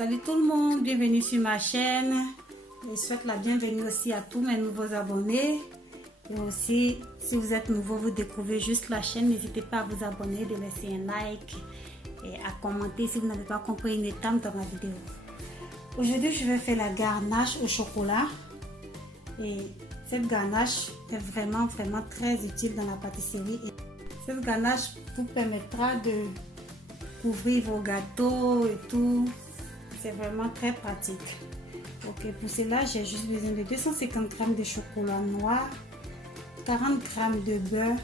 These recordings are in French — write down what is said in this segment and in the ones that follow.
Salut tout le monde, bienvenue sur ma chaîne. Je souhaite la bienvenue aussi à tous mes nouveaux abonnés. Et aussi, si vous êtes nouveau, vous découvrez juste la chaîne, n'hésitez pas à vous abonner, de laisser un like et à commenter si vous n'avez pas compris une étape dans ma vidéo. Aujourd'hui, je vais faire la ganache au chocolat. Et cette ganache est vraiment très utile dans la pâtisserie. Et cette ganache vous permettra de couvrir vos gâteaux et tout. C'est vraiment très pratique. Ok, pour cela, j'ai juste besoin de 250 g de chocolat noir, 40 g de beurre,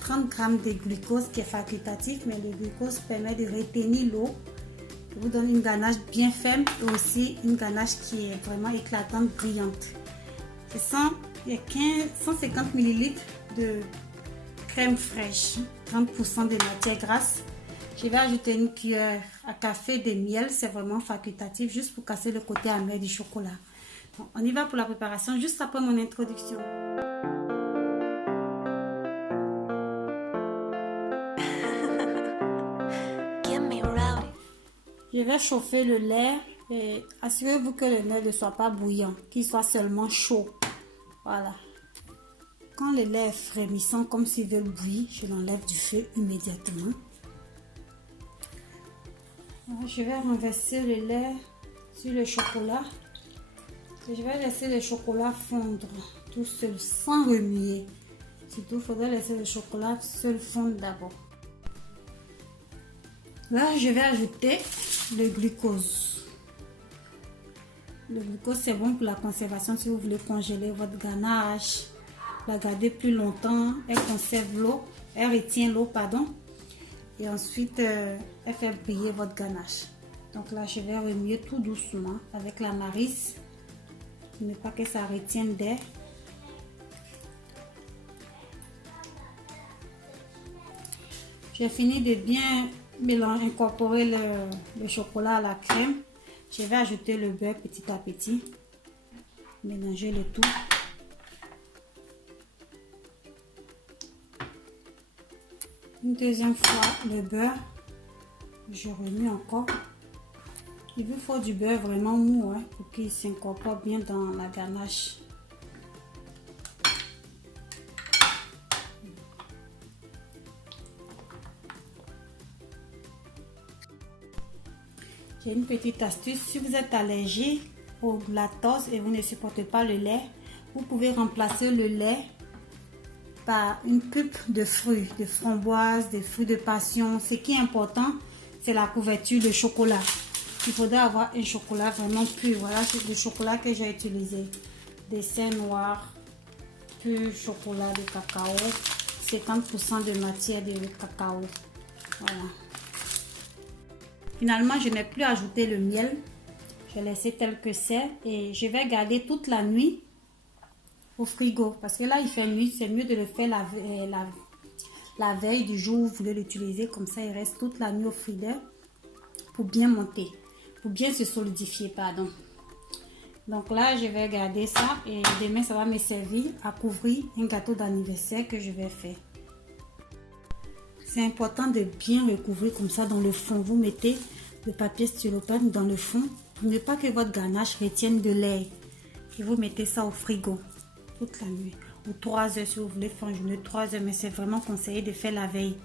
30 g de glucose qui est facultatif, mais le glucose permet de retenir l'eau. Je vous donne une ganache bien ferme et aussi une ganache qui est vraiment éclatante, brillante. Il y a 150 ml de crème fraîche, 30% de matière grasse. Je vais ajouter une cuillère à café de miel, c'est vraiment facultatif, juste pour casser le côté amer du chocolat. Donc, on y va pour la préparation, juste après mon introduction. Je vais chauffer le lait et assurez-vous que le lait ne soit pas bouillant, qu'il soit seulement chaud. Voilà. Quand le lait est frémissant, comme s'il veut bouillir, je l'enlève du feu immédiatement. Alors, je vais renverser le lait sur le chocolat et je vais laisser le chocolat fondre tout seul sans remuer. Surtout, il faudrait laisser le chocolat seul fondre d'abord. Là, je vais ajouter le glucose. Le glucose, c'est bon pour la conservation si vous voulez congeler votre ganache, la garder plus longtemps. Elle conserve l'eau, elle retient l'eau, pardon. Et ensuite, elle fait briller votre ganache. Donc là, je vais remuer tout doucement avec la maryse. Ne pas que ça retienne d'air. J'ai fini de bien incorporer le chocolat à la crème. Je vais ajouter le beurre petit à petit. Mélanger le tout. Une deuxième fois le beurre, je remue encore. Il vous faut du beurre vraiment mou pour qu'il s'incorpore bien dans la ganache. J'ai une petite astuce, si vous êtes allergique au lactose et vous ne supportez pas le lait, vous pouvez remplacer le lait par une pulpe de fruits, de framboises, des fruits de passion. Ce qui est important, c'est la couverture de chocolat. Il faudrait avoir un chocolat vraiment pur. Voilà, c'est le chocolat que j'ai utilisé. Dessin noir, pur chocolat de cacao, 50% de matière de cacao. Voilà. Finalement, je n'ai plus ajouté le miel. Je vais laisser tel que c'est et je vais garder toute la nuit au frigo, parce que là il fait nuit, c'est mieux de le faire la veille du jour où vous voulez l'utiliser, comme ça il reste toute la nuit au frigo pour bien monter, pour bien se solidifier, pardon. Donc là je vais garder ça et demain ça va me servir à couvrir un gâteau d'anniversaire que je vais faire. C'est important de bien recouvrir comme ça dans le fond. Vous mettez le papier styromousse dans le fond pour ne pas que votre ganache retienne de l'air, et vous mettez ça au frigo toute la nuit, ou 3 heures si vous voulez faire une journée 3 heures, mais c'est vraiment conseillé de faire la veille.